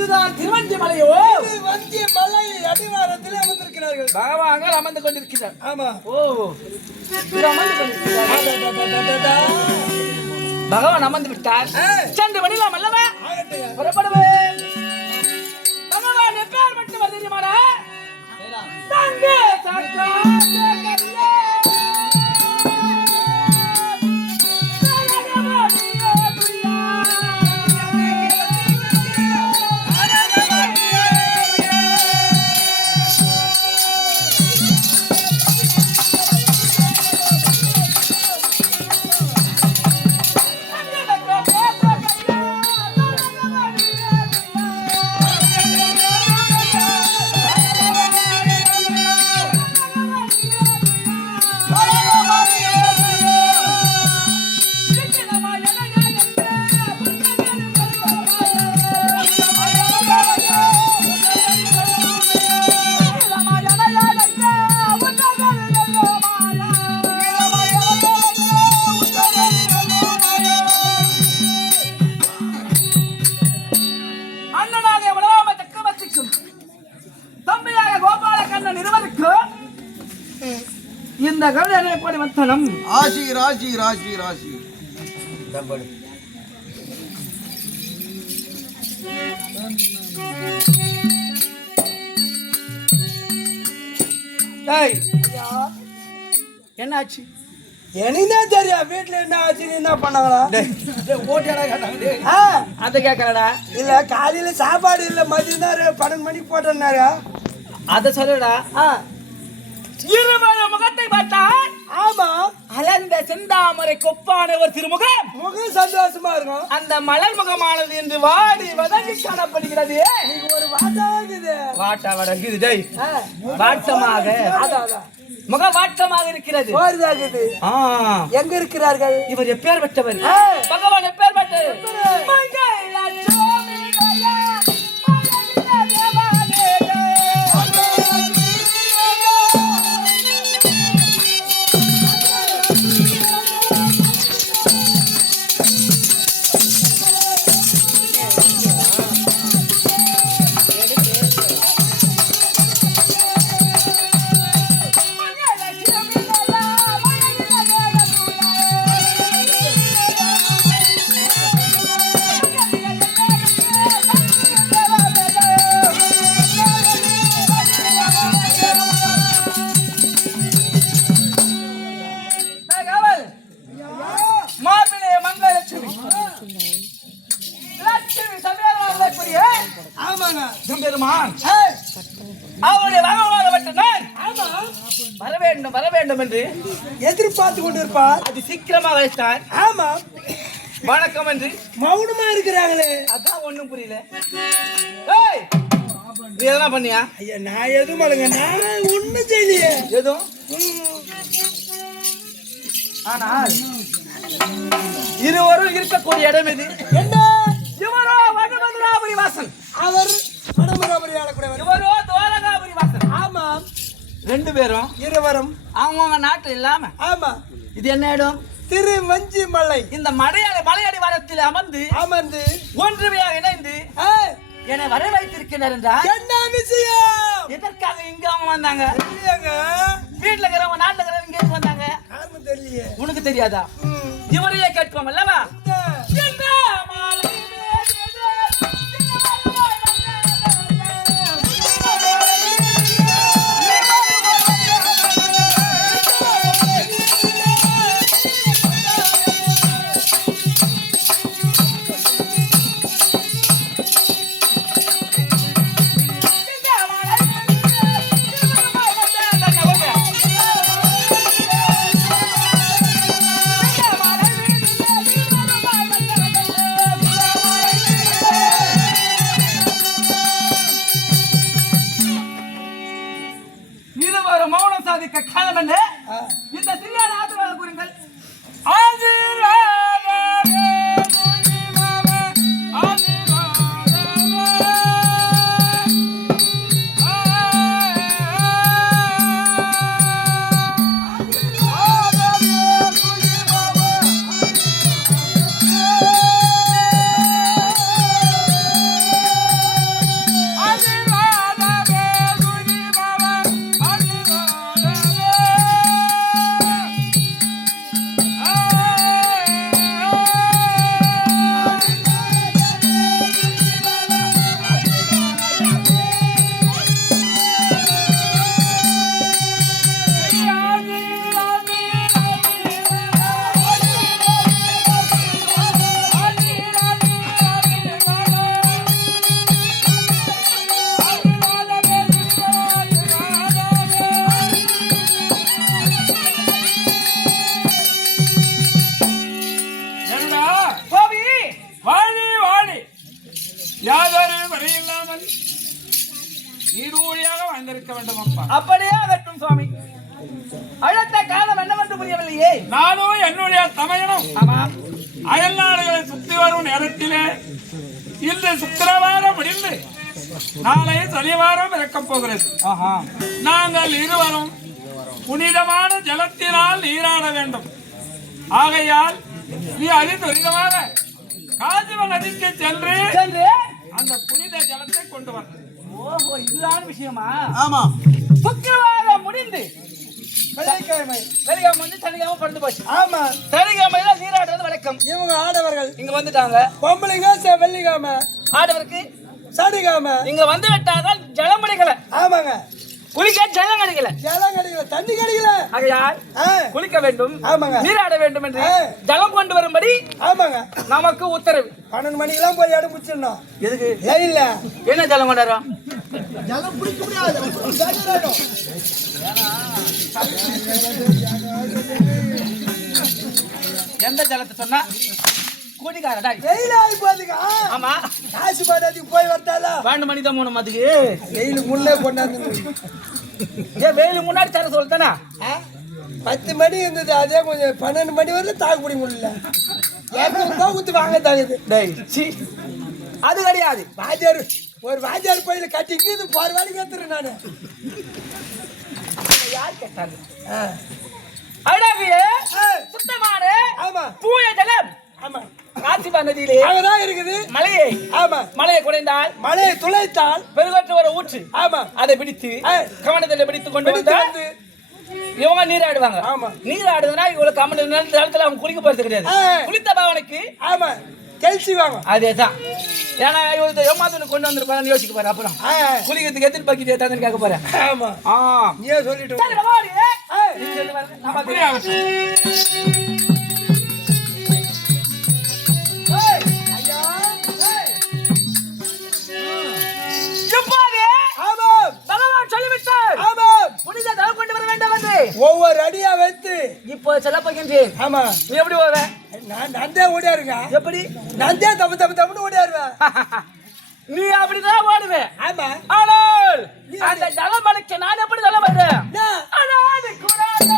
இதுதான் திருவஞ்சி மலையோ வந்திய மலை அடிவாரத்தில் அமர்ந்திருக்கிறார்கள். பகவான்கள் அமர்ந்து கொண்டிருக்கிறார் ஆமா. ஓ. பகவான் அமர்ந்து விட்டார். சென்று வெளியிலாம் அல்லவா. புறப்படுவேன் பகவான் எப்பேர் மட்டும் தெரியுமாடா? தங்கே சக்காதே இந்த கவிதை எப்படி வந்தனம் ஆசி ராசி ராசி ராசி. டேய் என்னாச்சு? எனக்குதான் தெரியும் வீட்டுல என்ன ஆச்சு என்ன பண்ணாங்களா ஓட்டியாடா கேட்டாங்க ஆ, அதை கேட்கறடா இல்ல காலையில சாப்பாடு இல்ல மதியம் தான் பன்னெண்டு மணிக்கு போட்டேன்னாரு. அதை சொல்லுடா. ஆ, இருமல முகத்தை பார்த்தான் ஆமா. அலர்ந்த செந்தாமரை கொப்பான ஒரு திருமுகம். முகம் சந்தோஷமா இருக்கும். அந்த மலர் முகமானது என்று வாடி வதங்கி காணப்படுகிறது. ஒரு வாட்டாகுது வாட்டா வடங்குது டேய். வாட்டமாக. முக வாட்டமாக இருக்கிறது. போறதாகுது ஆ. எங்க இருக்கிறார்கள்? இவர் எப்பேர் பெற்றவர். பகவான் எப்பேர் பெற்றவர் இருப்பார். அது சீக்கிரமாக அழைத்தார் ஆமா. வணக்கம் என்று. மௌனமா இருக்கிறாங்களே. அதான் ஒண்ணும் புரியல. ஏய் நீ எதனா பண்ணியா? ஐயா நான் எதுவும் பண்ணுங்க நான் ஒண்ணும் செய்யலையே. எதுவும்? ஆனால் இருவரும் இருக்கக்கூடிய இடம் இது என்ன இவரோ வடமதுராபுரி வாசன் அவர் படமராபரி ஆளக்கூடியவர் இவரோ துவாரகாபுரி வாசன் ஆமா ரெண்டு பேரும் இருவரும் அவங்கவுங்க நாட்டு இல்லாம. ஆமா. இது என்ன இடம்? திரு வஞ்சி மலை இந்த மலையாள மலையடி வாரத்தில் அமர்ந்து அமர்ந்து ஒன்றுமையாக இணைந்து என்னை வர வைத்திருக்கிறார் என்றால் என்ன விஷயம்? எதற்காக இங்க அவங்க வந்தாங்க? வீட்டுல இருக்கிறவங்க நாட்டுல இருக்கிறவங்க இங்க வந்தாங்க? தெரியலையே. உனக்கு தெரியாதா. இவரையே கேட்போம் அல்லவா? யாதொரு வரையில்லாமல் நீடூழியாக வாழ்ந்திருக்க வேண்டும் அப்பா அப்படியே ஆகட்டும் சுவாமி. அழைத்த காலம் என்னவென்று புரியவில்லையே. நானும் என்னுடைய தமையனும் ஆமாம் அயல் நாடுகளை சுத்தி வரும் நேரத்திலே இன்று சுக்கிரவாரம் முடிந்து நாளை சனிவாரம் இருக்கப் போகிறது. ஆஹா. நாங்கள் இருவரும் புனிதமான ஜலத்தினால் நீராட வேண்டும். ஆகையால் நீ அதிதுரிதமாக காஜிவ நதிக்கு சென்று சென்று அந்த புனித ஜலத்தை கொண்டு வர ஓஹோ இதுதான் விஷயமா? ஆமா. சுக்கிரவாரம் முடிந்து வெள்ளிக்கிழமை வெள்ளிக்கிழமை வந்து சனிக்கிழமை படுத்து போச்சு. ஆமா. சனிக்கிழமையில நீராடுறது வழக்கம். இவங்க ஆடவர்கள். இங்க வந்துட்டாங்க. பொம்பளைங்க செ- வெள்ளிக்கிழமை. ஆடவருக்கு சனிக்கிழமை. இங்க வந்து விட்டார்கள் ஜலம் கிடைக்கல ஆமாங்க. குளிக்க ஜலம் கிடைக்கல. ஜலம் கிடைக்கல தண்ணி கிடைக்கல. ஆகையால் குளிக்க வேண்டும் ஆமாங்க. நீராட வேண்டும் என்று. ஜலம் கொண்டு வரும்படி ஆமாங்க. நமக்கு உத்தரவு. பன்னெண்டு மணிக்கெல்லாம் போய் இடம் பிடிச்சிடணும் எதுக்கு? இல்ல என்ன ஜலம் கொண்டு வரோம் ஜலம் பிடிக்க முடியாது. எந்த ஜலத்தை சொன்னா? குடிகாரடா வெயில் ஆகி போகுதுங்க ஆமா. காசு பாடாதுக்கு போய் வரத்தால பன்னெண்டு மணி தான் மூணு அதுக்கு. வெயில் முன்னே கொண்டாந்து. ஏன் வெயில் முன்னாடி தர சொல்லிட்டானா? பத்து மணி இருந்தது அதே கொஞ்சம் பன்னெண்டு மணி வரல தாக்கு பிடிக்க முடியல இரநூறுபா ஊத்து வாங்க தாங்குது டேய் சி. அது கிடையாது. வாத்தியார் ஒரு வாத்தியார் கோயில கட்டிக்கு இது போற வேலைக்கு ஏத்துறேன் நானு. யார் கேட்டாங்க? ஆ. சுத்தமான தூய ஜலம். ஆமா. காசிபா நதியிலே அங்கதான் இருக்குது. மலையை ஆமா. மலையை குறைந்தால் மழையை துளைத்தால் பெருகாற்று வர ஊற்று. ஆமா. அதை பிடித்து. கவனத்தில் பிடித்து கொண்டு வந்து இவங்க நீராடுவாங்க ஆமா. நீராடுதுன்னா இவ்வளவு கம்மி நேரத்துல அவங்க குளிக்க போறது கிடையாது. குளித்த பாவனுக்கு ஆமா. தெளிச்சு வாங்க. அதேதான். ஏன்னா இவருக்கு ஏமாத்து கொண்டு வந்திருப்பாங்கன்னு யோசிக்க போறேன் அப்புறம் குளிக்கிறதுக்கு எத்தனை பக்கெட் ஏத்தாதுன்னு கேட்க போறேன் ஆமா. ஆ. நீயே சொல்லிட்டு ஆமாம். புனித தலம் கொண்டு வர வேண்டும் என்று ஒவ்வொரு அடியா வைத்து. இப்போ செல்ல போகின்றேன் ஆமா. நீ எப்படி போவ? நான் நந்தே ஓடியாருங்க. எப்படி? நந்தே தப்பு தப்பு தப்புன்னு ஓடியாருவேன் நீ அப்படிதான் ஓடுவே. ஆமா. ஆனால் அந்த ஜலம் அளிக்க நான் எப்படி ஜலம் வருவேன்? ஆனால் கூடாத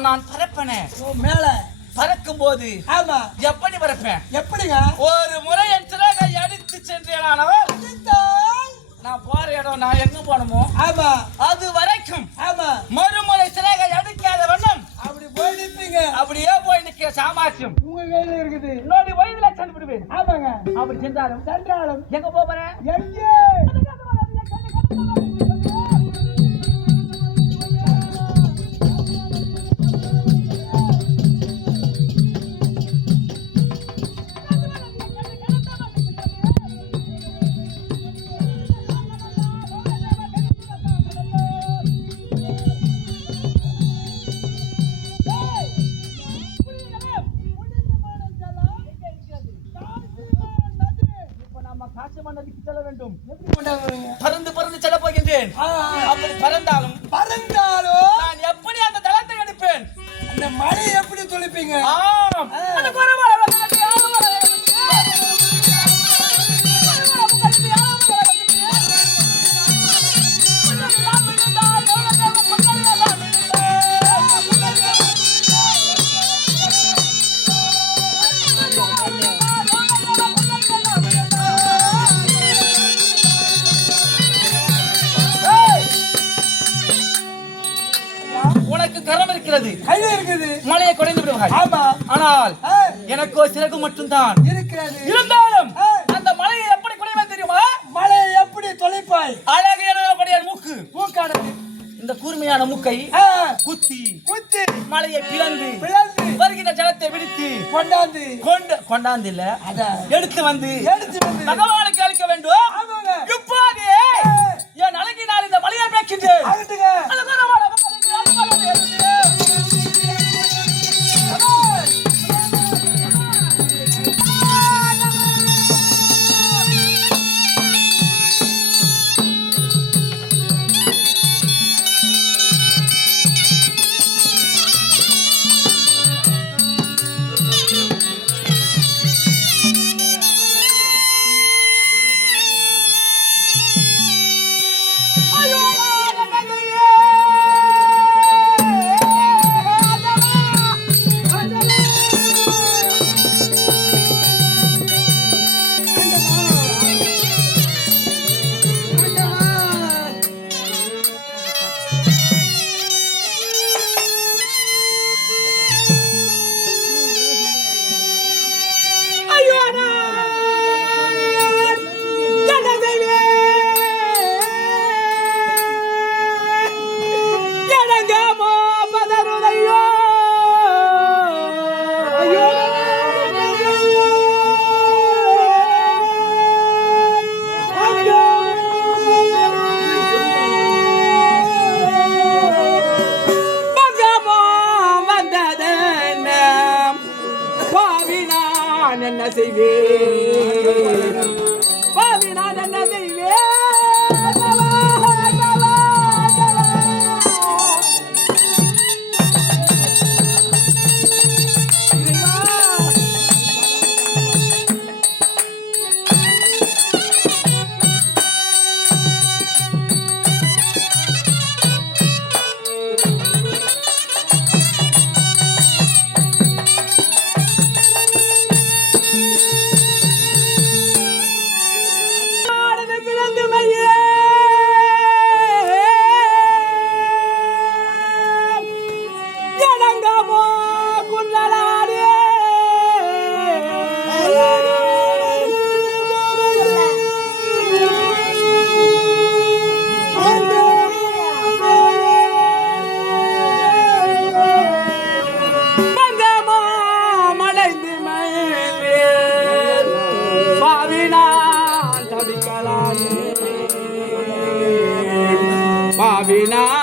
நான் பறப்பனே. மேல. பறக்கும் போது ஆமா. எப்படி பறப்பேன்? எப்படிங்க? ஒரு முறை என் சிறகை அடித்து சென்றேனானவர் நான் போற இடம் நான் எங்க போனமோ ஆமா. அது வரைக்கும் ஆமா. மறுமுறை சிறகை அடிக்காத வண்ணம். அப்படி போய் நிப்பீங்க அப்படியே போய் நிக்கிற சாமாச்சியம் உங்க கையில இருக்குது. இன்னொரு வயதுல விடுவேன். ஆமாங்க. அப்படி சென்றாலும் சென்றாலும் எங்க போறேன்? எங்கே? எனக்கு சிறகு மட்டும்தான். இருக்கிறது. இருந்தாலும். அந்த மலையை எப்படி குறைவது தெரியுமா? மழை எப்படி தொலைப்பாய்? நிலப்படியார் மூக்கு. பூக்கானது இந்த கூர்மையான மூக்கை குத்தி குத்தி. மலையை பிளந்து பிளந்து. வருகிற ஜலத்தை விடுத்து கொண்டாந்து. கொண்டு கொண்டாந்து இல்ல. எடுத்து வந்து எடுத்து வந்து. பகவானுக்கு அளிக்க வேண்டும். இப்போது. என் அழகினால் இந்த மலையை மேய்க்கின்றேன். পাবি না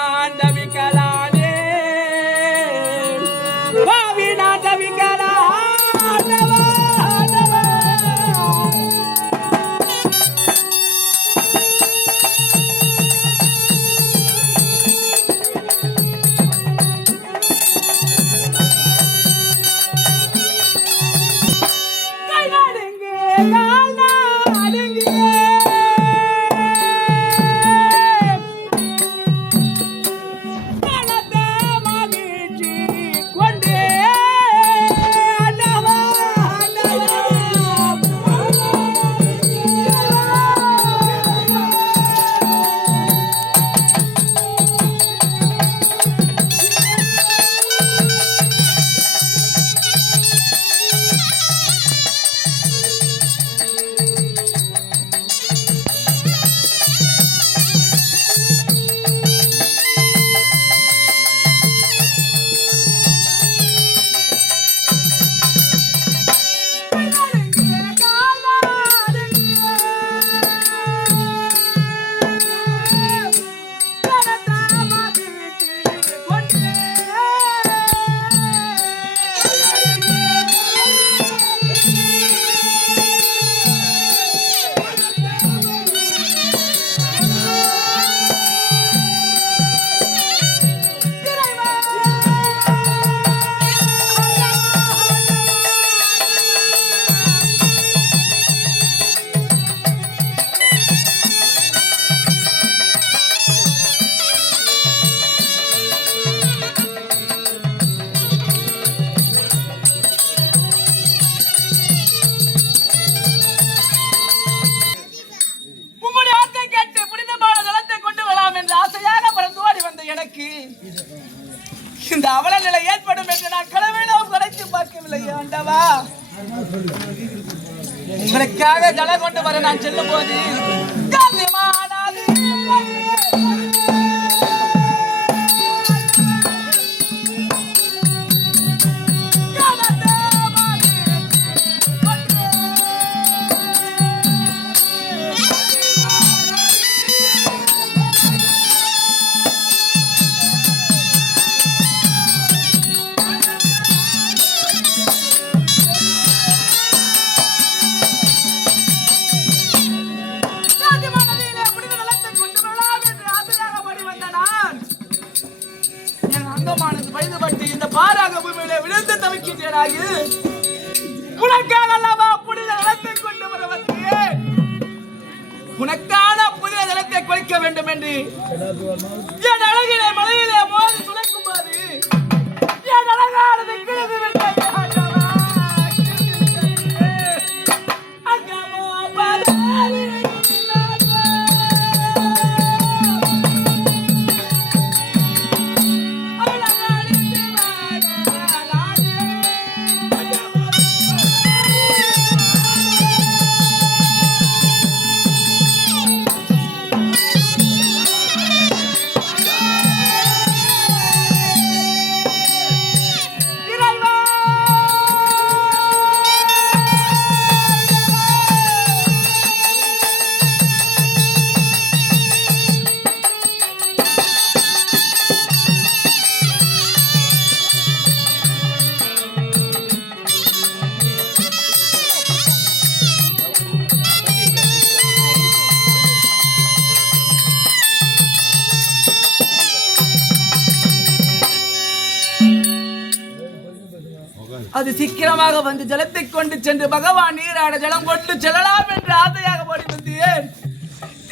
சீக்கிரமாக வந்து ஜலத்தை கொண்டு சென்று பகவான் நீராட ஜலம் கொண்டு செல்லலாம் என்று ஆசையாக ஓடி வந்தேன்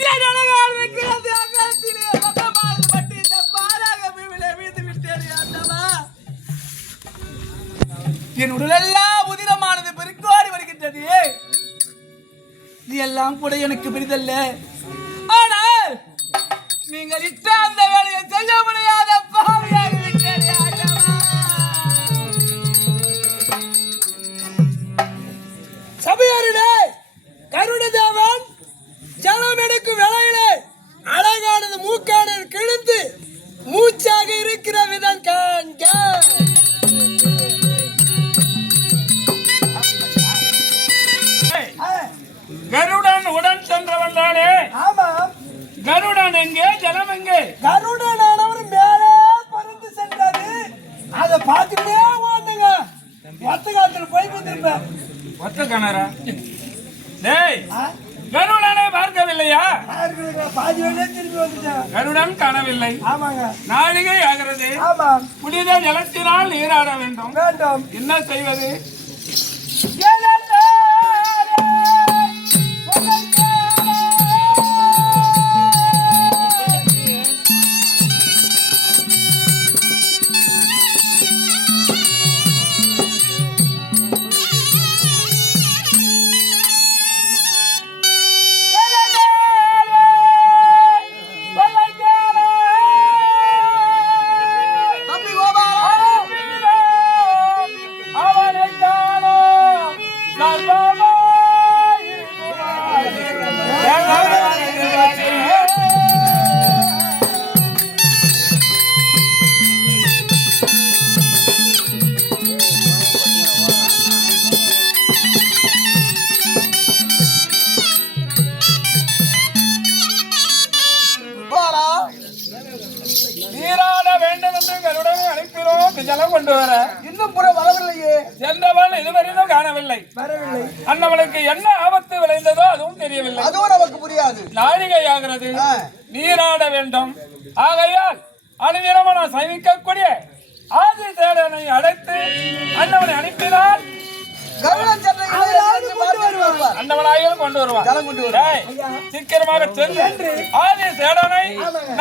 என் விட்டேன் என் உடலெல்லாம் உதிரமானது பெருக்கோடி வருகின்றது. இது எல்லாம் கூட எனக்கு பெரிதல்ல. ஆனால் நீங்கள் இட்ட அந்த வேலையை செய்ய முடியாது எங்கே கருடனானவர் மேலே பறந்து சென்றாரு அதை பார்த்துக்கிட்டே ஓடுங்க. ஒத்த காலத்துல போய் வந்திருப்பேன் ஒத்த கணரா? டேய் கருடனை பார்க்கவில்லையா? பாதி வழியே திரும்பி வந்துட்டேன். கருடன் காணவில்லை. ஆமாங்க. நாழிகை ஆகிறது. புனித ஜலத்தினால் நீராட வேண்டும். வேண்டும். என்ன செய்வது? ஜலம் கொண்டு வர. இன்னும் புற வரவில்லையே. சென்றவன் இதுவரையிலும் காணவில்லை. வரவில்லை. அன்னவனுக்கு என்ன ஆபத்து விளைந்ததோ அதுவும் தெரியவில்லை. அதுவும் நமக்கு புரியாது. நாழிகை ஆகிறது. நீராட வேண்டும். ஆகையால் அனுதினமும் நான் சைவிக்கக்கூடிய ஆதி சேடனை அழைத்து அன்னவனை அனுப்பினால் அவராவது கொண்டு வருவார். அன்னவனாயும் கொண்டு வருவான் சீக்கிரமாக சென்று. ஆதி சேடனை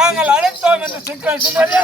நாங்கள் அழைத்தோம் என்று சீக்கிரம் சொல்லி